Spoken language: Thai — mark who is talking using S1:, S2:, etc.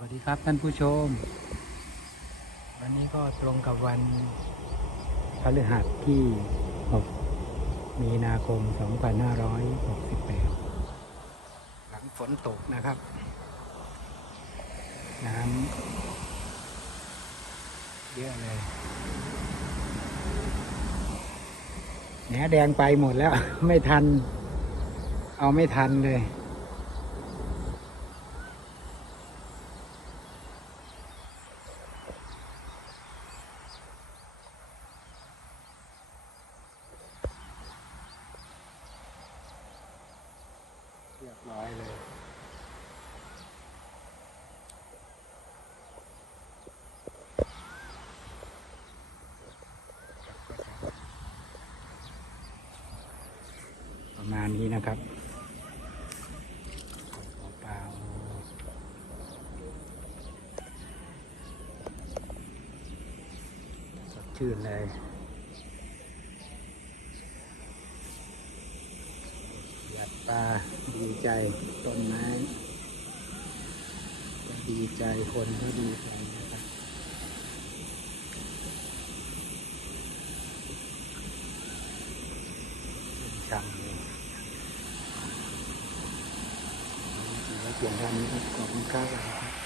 S1: วัสดีครับท่านผู้ชม วันนี้ก็ตรงกับวันพฤหัสที่ 6 มีนาคม 2568 หลังฝนตกนะครับ น้ำเยอะเลยแหนแดงไปหมดแล้ว ไม่ทัน เอาไม่ทันเลย รียบร้อยเลย ประมาณนี้นะครับเปล่าสดชื่นเลยหยั ดตาดีใจต้นไม้ก็ดีใจคนที่ดีใจนะครับช่ำเลยถือว่าเสียงท่านนี้ครับขอบคุณครับ